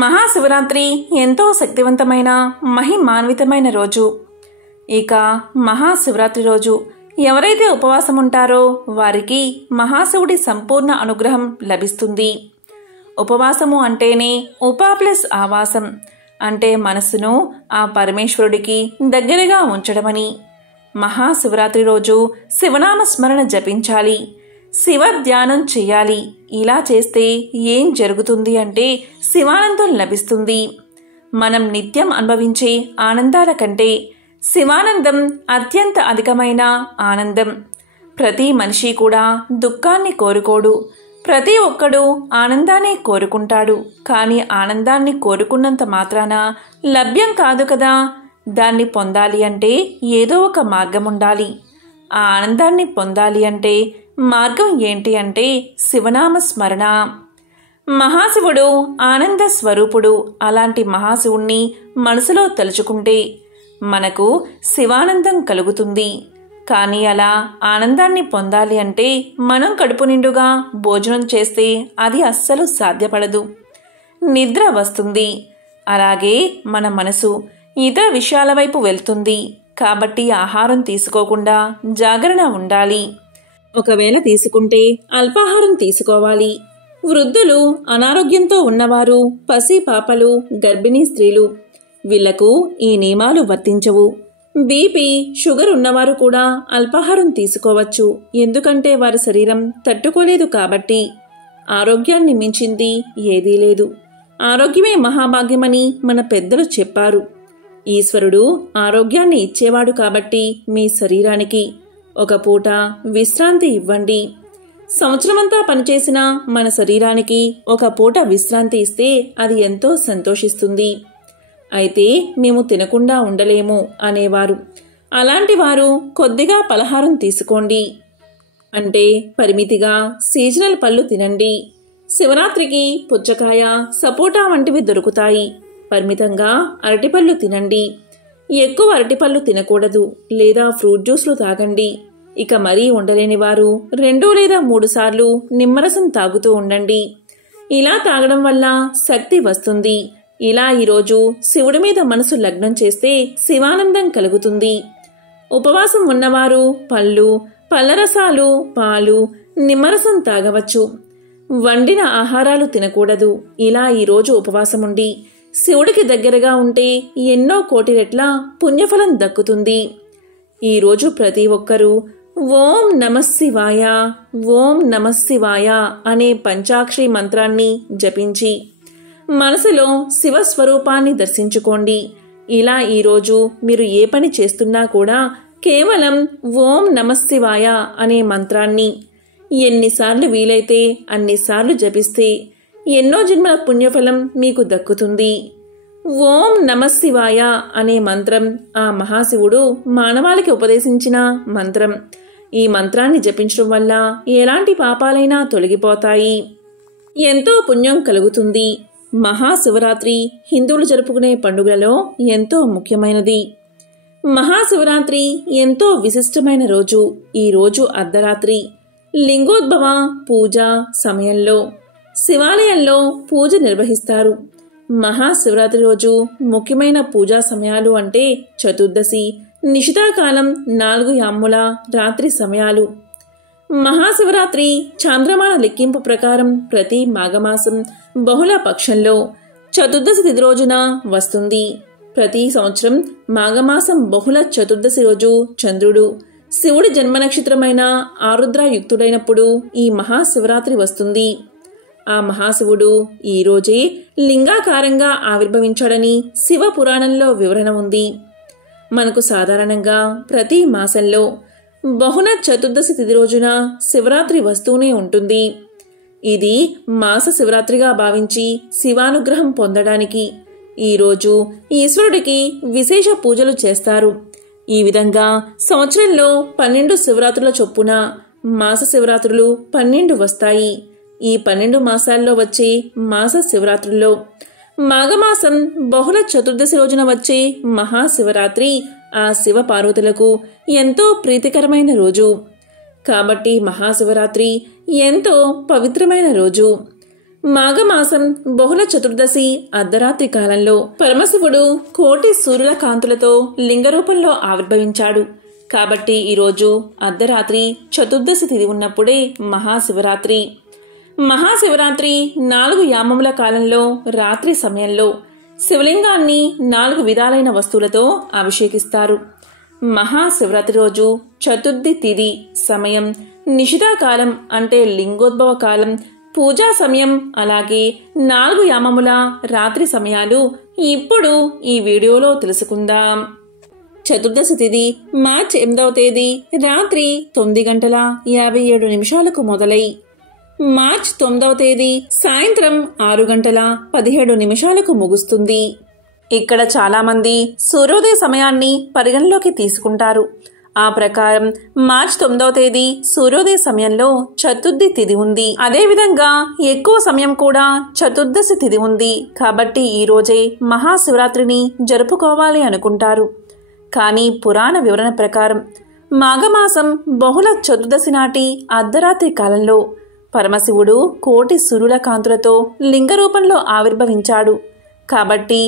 మహాశివరాత్రి ఎంతో శక్తివంతమైన మహిమాన్వితమైన రోజు. ఇక మహాశివరాత్రి రోజు ఎవరైతే ఉపవాసం ఉంటారో వారికి మహాశివుడి సంపూర్ణ అనుగ్రహం లభిస్తుంది. ఉపవాసము అంటేనే ఉపా ప్లస్ ఆవాసం, అంటే మనస్సును ఆ పరమేశ్వరుడికి దగ్గరగా ఉంచడమని. మహాశివరాత్రి రోజు శివనామ స్మరణ జపించాలి, శివ ధ్యానం చెయ్యాలి. ఇలా చేస్తే ఏం జరుగుతుంది అంటే శివానందం లభిస్తుంది. మనం నిత్యం అనుభవించే ఆనందాల కంటే శివానందం అత్యంత అధికమైన ఆనందం. ప్రతి మనిషి కూడా దుఃఖాన్ని కోరుకోడు, ప్రతి ఒక్కడు ఆనందాన్ని కోరుకుంటాడు. కానీ ఆనందాన్ని కోరుకున్నంత మాత్రాన లభ్యం కాదు కదా. దాన్ని పొందాలి అంటే ఏదో ఒక మార్గం ఉండాలి. ఆ ఆనందాన్ని పొందాలి అంటే మార్గం ఏంటి అంటే శివనామ స్మరణ. మహాశివుడు ఆనంద స్వరూపుడు. అలాంటి మహాశివుణ్ణి మనసులో తలుచుకుంటే మనకు శివానందం కలుగుతుంది. కానీ అలా ఆనందాన్ని పొందాలి అంటే మనం కడుపు నిండుగా భోజనం చేస్తే అది అస్సలు సాధ్యపడదు, నిద్ర వస్తుంది. అలాగే మన మనసు ఇతర విషయాల వైపు వెళ్తుంది. కాబట్టి ఆహారం తీసుకోకుండా జాగరణ ఉండాలి. ఒకవేళ తీసుకుంటే అల్పాహారం తీసుకోవాలి. వృద్ధులు, అనారోగ్యంతో ఉన్నవారు, పసి పాపలు, గర్భిణీ స్త్రీలు, వీళ్లకు ఈ నియమాలు వర్తించవు. బీపీ, షుగర్ ఉన్నవారు కూడా అల్పాహారం తీసుకోవచ్చు. ఎందుకంటే వారి శరీరం తట్టుకోలేదు కాబట్టి. ఆరోగ్యాన్ని మించింది ఏదీ లేదు. ఆరోగ్యమే మహాభాగ్యమని మన పెద్దలు చెప్పారు. ఈశ్వరుడు ఆరోగ్యాన్ని ఇచ్చేవాడు కాబట్టి మీ శరీరానికి ఒక పూట విశ్రాంతి ఇవ్వండి. సంవత్సరమంతా పనిచేసిన మన శరీరానికి ఒక పూట విశ్రాంతి ఇస్తే అది ఎంతో సంతోషిస్తుంది. అయితే మేము తినకుండా ఉండలేము అనేవారు, అలాంటి వారు కొద్దిగా పలహారం తీసుకోండి. అంటే పరిమితిగా సీజనల్ పళ్ళు తినండి. శివరాత్రికి పుచ్చకాయ, సపోటా వంటివి దొరుకుతాయి. పరిమితంగా అరటిపళ్ళు తినండి. ఎక్కువ అరటిపళ్ళు తినకూడదు. లేదా ఫ్రూట్ జ్యూస్లు తాగండి. ఇక మరీ ఉండలేని వారు 2 లేదా 3 సార్లు నిమ్మరసం తాగుతూ ఉండండి. ఇలా తాగడం వల్ల శక్తి వస్తుంది. ఇలా ఈరోజు శివుడి మీద మనసు లగ్నం చేస్తే శివానందం కలుగుతుంది. ఉపవాసం ఉన్నవారు పళ్ళు, పళ్ళరసాలు, పాలు, నిమ్మరసం తాగవచ్చు. వండిన ఆహారాలు తినకూడదు. ఇలా ఈరోజు ఉపవాసముండి శివుడికి దగ్గరగా ఉంటే ఎన్నో కోటి రెట్ల పుణ్యఫలం దక్కుతుంది. ఈరోజు ప్రతి ఒక్కరూ ఓం నమఃశివాయ, ఓం నమఃశివాయ అనే పంచాక్షరి మంత్రాన్ని జపించి మనసులో శివస్వరూపాన్ని దర్శించుకోండి. ఇలా ఈరోజు మీరు ఏ పని చేస్తున్నా కూడా కేవలం ఓం నమఃశివాయ అనే మంత్రాన్ని ఎన్నిసార్లు వీలైతే అన్నిసార్లు జపిస్తే ఎన్నో జన్మల పుణ్యఫలం మీకు దక్కుతుంది. ఓం నమఃశివాయ అనే మంత్రం ఆ మహాశివుడు మానవాళికి ఉపదేశించిన మంత్రం. ఈ మంత్రాన్ని జపించడం వల్ల ఎలాంటి పాపాలైనా తొలగిపోతాయి, ఎంతో పుణ్యం కలుగుతుంది. మహాశివరాత్రి హిందువులు జరుపుకునే పండుగలలో ఎంతో ముఖ్యమైనది. మహాశివరాత్రి ఎంతో విశిష్టమైన రోజు. ఈ రోజు అర్ధరాత్రి లింగోద్భవ పూజ సమయంలో శివాలయంలో పూజ నిర్వహిస్తారు. మహాశివరాత్రి రోజు ముఖ్యమైన పూజా సమయాలు అంటే చతుర్దశి, నిషితాకాలం, 4 యాముల రాత్రి సమయాలు. మహాశివరాత్రి చాంద్రమాన లెక్కింపు ప్రకారం ప్రతి మాఘమాసం బహుళ పక్షంలో చతుర్దశి తిథి రోజున వస్తుంది. ప్రతి సంవత్సరం మాఘమాసం బహుళ చతుర్దశి రోజు చంద్రుడు శివుడి జన్మ నక్షత్రమైన ఆరుద్ర యుక్తుడైనప్పుడు ఈ మహాశివరాత్రి వస్తుంది. ఆ మహాశివుడు ఈ రోజే లింగాకారంగా ఆవిర్భవించాడని శివ పురాణంలో వివరణ ఉంది. మనకు సాధారణంగా ప్రతి మాసంలో బహుళ చతుర్దశి తిథి రోజున శివరాత్రి వస్తూనే ఉంటుంది. ఇది మాస శివరాత్రిగా భావించి శివానుగ్రహం పొందడానికి ఈరోజు ఈశ్వరుడికి విశేష పూజలు చేస్తారు. ఈ విధంగా సంవత్సరంలో 12 శివరాత్రుల చొప్పున మాస శివరాత్రులు 12 వస్తాయి. ఈ 12 మాసాల్లో వచ్చే మాస శివరాత్రుల్లో మాఘమాసం బహుళ చతుర్దశి రోజున వచ్చే మహాశివరాత్రి ఆ శివ పార్వతులకు ఎంతో ప్రీతికరమైన రోజు. కాబట్టి మహాశివరాత్రి ఎంతో పవిత్రమైన రోజు. మాఘమాసం బహుళ చతుర్దశి అర్ధరాత్రి కాలంలో పరమశివుడు కోటి సూర్యుల కాంతులతో లింగరూపంలో ఆవిర్భవించాడు. కాబట్టి ఈరోజు అర్ధరాత్రి చతుర్దశి తిథి ఉన్నప్పుడే మహాశివరాత్రి. మహాశివరాత్రి 4 యామముల కాలంలో రాత్రి సమయంలో శివలింగాన్ని 4 విధాలైన వస్తువులతో అభిషేకిస్తారు. మహాశివరాత్రి రోజు చతుర్థి తిథి సమయం నిషిధాకాలం అంటే లింగోద్భవ కాలం, పూజా సమయం, అలాగే 4 యామముల రాత్రి సమయాలు ఇప్పుడు ఈ వీడియోలో తెలుసుకుందాం. చతుర్దశి తిథి మార్చి 8వ తేదీ రాత్రి 9:57 మొదలై మార్చి 9వ తేదీ సాయంత్రం 6:17 ముగుస్తుంది. ఇక్కడ చాలా మంది సూర్యోదయ సమయాన్ని పరిగణలోకి తీసుకుంటారు. ఆ ప్రకారం మార్చి 9వ తేదీ సూర్యోదయ సమయంలో చతుర్థి తిథి ఉంది. అదేవిధంగా ఎక్కువ సమయం కూడా చతుర్దశి తిథి ఉంది. కాబట్టి ఈ రోజే మహాశివరాత్రిని జరుపుకోవాలి అనుకుంటారు. కానీ పురాణ వివరణ ప్రకారం మాఘమాసం బహుళ చతుర్దశి నాటి అర్ధరాత్రి కాలంలో పరమశివుడు కోటి సూర్యుల కాంతులతో లింగరూపంలో ఆవిర్భవించాడు. కాబట్టి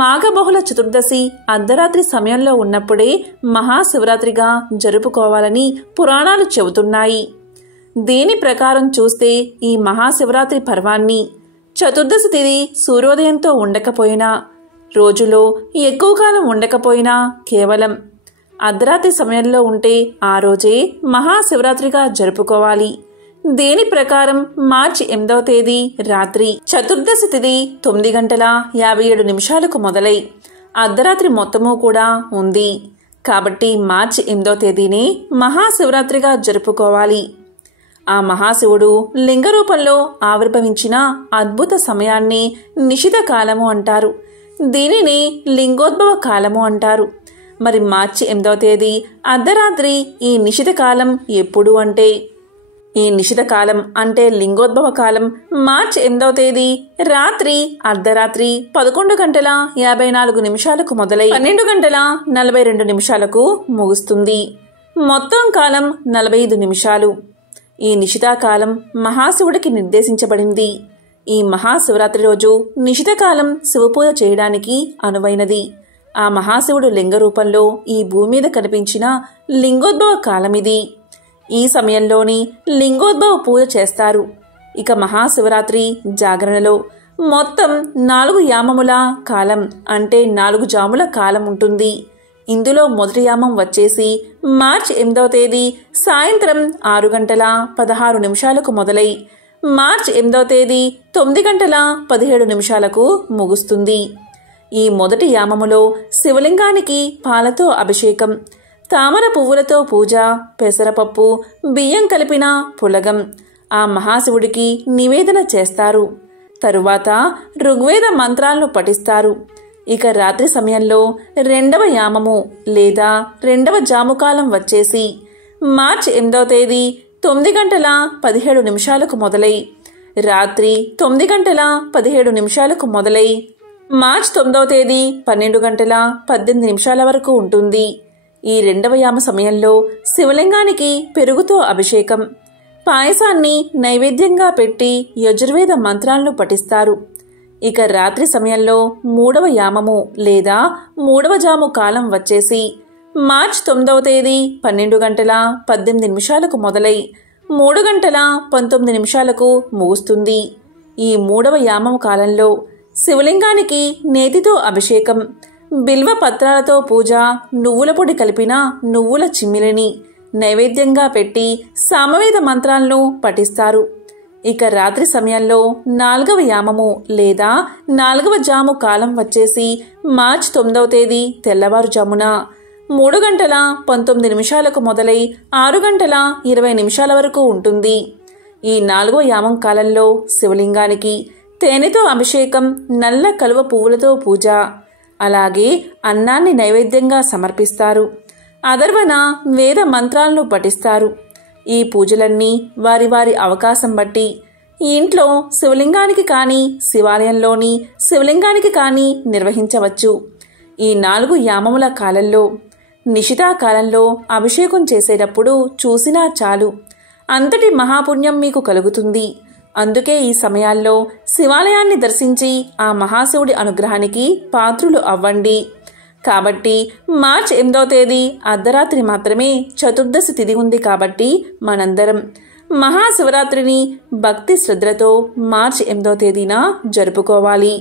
మాఘ బహుళ చతుర్దశి అర్ధరాత్రి సమయంలో ఉన్నప్పుడే మహాశివరాత్రిగా జరుపుకోవాలని పురాణాలు చెబుతున్నాయి. దీని ప్రకారం చూస్తే ఈ మహాశివరాత్రి పర్వాన్ని చతుర్దశి తిథి సూర్యోదయంతో ఉండకపోయినా, రోజులో ఎక్కువ కాలం ఉండకపోయినా కేవలం అర్ధరాత్రి సమయంలో ఉంటే ఆ రోజే మహాశివరాత్రిగా జరుపుకోవాలి. దీని ప్రకారం మార్చి 8వ తేదీ రాత్రి చతుర్దశి తిథి 9:57 మొదలై అర్ధరాత్రి మొత్తము కూడా ఉంది. కాబట్టి మార్చి 8వ తేదీనే మహాశివరాత్రిగా జరుపుకోవాలి. ఆ మహాశివుడు లింగరూపంలో ఆవిర్భవించిన అద్భుత సమయాన్ని నిషిధ కాలము అంటారు. దీనిని లింగోద్భవ కాలము అంటారు. మరి మార్చి 8వ తేదీ అర్ధరాత్రి ఈ నిషిధ కాలం ఎప్పుడు అంటే, ఈ నిషిధ కాలం అంటే లింగోద్భవ కాలం మార్చి 8వ తేదీ రాత్రి అర్ధరాత్రి 11:54 మొదలై 12:42 ముగుస్తుంది. మొత్తం కాలం 45 నిమిషాలు. ఈ నిషిధకాలం మహాశివుడికి నిర్దేశించబడింది. ఈ మహాశివరాత్రి రోజు నిషిధకాలం శివపూజ చేయడానికి అనువైనది. ఆ మహాశివుడు లింగ రూపంలో ఈ భూమి మీద కనిపించిన లింగోద్భవ కాలమిది. ఈ సమయంలోని లింగోద్భవ పూజ చేస్తారు. ఇక మహాశివరాత్రి జాగరణలో మొత్తం 4 యామముల కాలం అంటే 4 జాముల కాలం ఉంటుంది. ఇందులో మొదటి యామం వచ్చేసి మార్చి 8వ తేదీ సాయంత్రం 6:16 మొదలై మార్చి 8వ తేదీ 9:17 ముగుస్తుంది. ఈ మొదటి యామములో శివలింగానికి పాలతో అభిషేకం, తామర పువ్వులతో పూజ, పెసరపప్పు, బియ్యం కలిపిన పులగం ఆ మహాశివుడికి నివేదన చేస్తారు. తరువాత ఋగ్వేద మంత్రాలను పఠిస్తారు. ఇక రాత్రి సమయంలో 2వ యామము లేదా 2వ జాముకాలం వచ్చేసి మార్చి 8వ తేదీ 9:17 మొదలై రాత్రి 9:17 మొదలై మార్చి 9వ తేదీ 12:18 వరకు ఉంటుంది. ఈ 2వ యామ సమయంలో శివలింగానికి పెరుగుతో అభిషేకం, పాయసాన్ని నైవేద్యంగా పెట్టి యజుర్వేద మంత్రాలను పఠిస్తారు. ఇక రాత్రి సమయంలో 3వ యామము లేదా 3వ జాము కాలం వచ్చేసి మార్చి 9వ తేదీ 12:18 మొదలై 3:19 ముగుస్తుంది. ఈ 3వ యామం కాలంలో శివలింగానికి నేతితో అభిషేకం, బిల్వ పత్రాలతో పూజ, నువ్వుల పొడి కలిపిన నువ్వుల చిమ్మిలిని నైవేద్యంగా పెట్టి సామవేద మంత్రాలను పఠిస్తారు. ఇక రాత్రి సమయంలో 4వ యామము లేదా 4వ జాము కాలం వచ్చేసి మార్చి 9వ తేదీ తెల్లవారుజామున 3:19 మొదలై 6:20 వరకు ఉంటుంది. ఈ 4వ యామం కాలంలో శివలింగానికి తేనెతో అభిషేకం, నల్ల కలువ పువ్వులతో పూజ, అలాగే అన్నాన్ని నైవేద్యంగా సమర్పిస్తారు. అదర్వన వేద మంత్రాలను పఠిస్తారు. ఈ పూజలన్నీ వారి వారి అవకాశం బట్టి ఇంట్లో శివలింగానికి కానీ శివాలయంలోని శివలింగానికి కానీ నిర్వహించవచ్చు. ఈ 4 యామముల కాలంలో నిషిధాకాలంలో అభిషేకం చేసేటప్పుడు చూసినా చాలు, అంతటి మహాపుణ్యం మీకు కలుగుతుంది. అందుకే ఈ సమయాల్లో శివాలయాన్ని దర్శించి ఆ మహాశివుడి అనుగ్రహానికి పాత్రులు అవ్వండి. కాబట్టి మార్చి 8వ తేదీ అర్ధరాత్రి మాత్రమే చతుర్దశి తిథి ఉంది. కాబట్టి మనందరం మహాశివరాత్రిని భక్తి శ్రద్ధలతో మార్చి 8వ తేదీన జరుపుకోవాలి.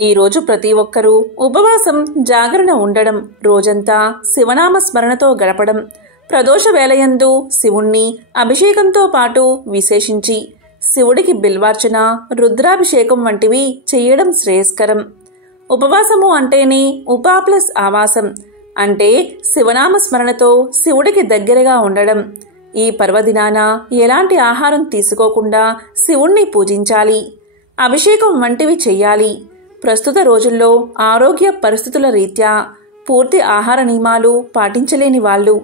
ఈరోజు ప్రతి ఒక్కరూ ఉపవాసం, జాగరణ ఉండడం, రోజంతా శివనామ స్మరణతో గడపడం, ప్రదోష వేళయందు శివుణ్ణి అభిషేకంతో పాటు విశేషించి శివుడికి బిల్వార్చన, రుద్రాభిషేకం వంటివి చేయడం శ్రేయస్కరం. ఉపవాసము అంటేనే ఉపా ప్లస్ ఆవాసం, అంటే శివనామ స్మరణతో శివుడికి దగ్గరగా ఉండడం. ఈ పర్వదినాన ఎలాంటి ఆహారం తీసుకోకుండా శివుణ్ణి పూజించాలి, అభిషేకం వంటివి చెయ్యాలి. ప్రస్తుత రోజుల్లో ఆరోగ్య పరిస్థితుల రీత్యా పూర్తి ఆహార నియమాలు పాటించలేని వాళ్ళు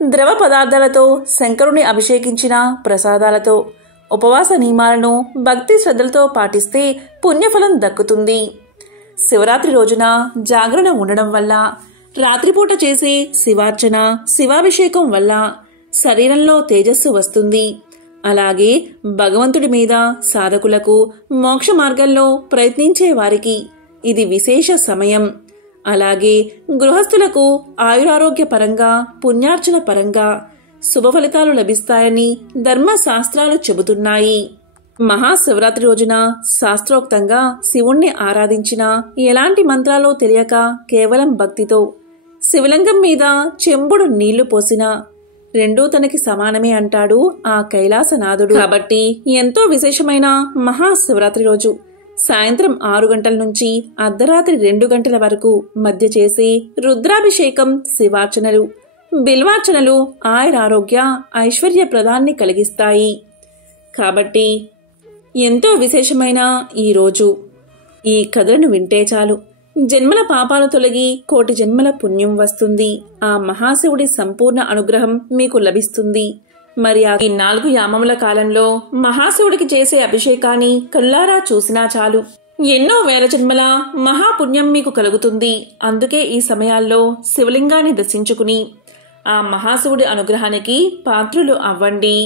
ద్రవ పదార్థాలతో శంకరుని అభిషేకించిన ప్రసాదాలతో ఉపవాస నియమాలను భక్తి శ్రద్ధలతో పాటిస్తే పుణ్యఫలం దక్కుతుంది. శివరాత్రి రోజున జాగరణ ఉండడం వల్ల, రాత్రిపూట చేసే శివార్చన, శివాభిషేకం వల్ల శరీరంలో తేజస్సు వస్తుంది. అలాగే భగవంతుడి మీద సాధకులకు, మోక్ష మార్గంలో ప్రయత్నించే వారికి ఇది విశేష సమయం. అలాగే గృహస్థులకు ఆయురారోగ్య పరంగా, పుణ్యార్చన పరంగా శుభ ఫలితాలు లభిస్తాయని ధర్మశాస్త్రాలు చెబుతున్నాయి. మహాశివరాత్రి రోజున శాస్త్రోక్తంగా శివుణ్ణి ఆరాధించిన, ఎలాంటి మంత్రాలో తెలియక కేవలం భక్తితో శివలింగం మీద చెంబుడు నీళ్లు పోసినా రెండూ తనకి సమానమే అంటాడు ఆ కైలాసనాథుడు. కాబట్టి ఎంతో విశేషమైన మహాశివరాత్రి రోజు సాయంత్రం 6 గంటల నుంచి అర్ధరాత్రి 2 గంటల వరకు మధ్య చేసే రుద్రాభిషేకం, శివార్చనలు, బిల్వార్చనలు ఆయురారోగ్య, ఐశ్వర్య ప్రదాన్ని కలిగిస్తాయి. కాబట్టి ఎంతో విశేషమైన ఈ రోజు ఈ కథలను వింటే చాలు జన్మల పాపాలు తొలగి కోటి జన్మల పుణ్యం వస్తుంది. ఆ మహాశివుడి సంపూర్ణ అనుగ్రహం మీకు లభిస్తుంది. మరి ఈ 4 యామముల కాలంలో మహాశివుడికి చేసే అభిషేకాన్ని కళ్ళారా చూసినా చాలు ఎన్నో వేల జన్మల మహాపుణ్యం మీకు కలుగుతుంది. అందుకే ఈ సమయాల్లో శివలింగాన్ని దర్శించుకుని ఆ మహాశివుడి అనుగ్రహానికి పాత్రులు అవ్వండి.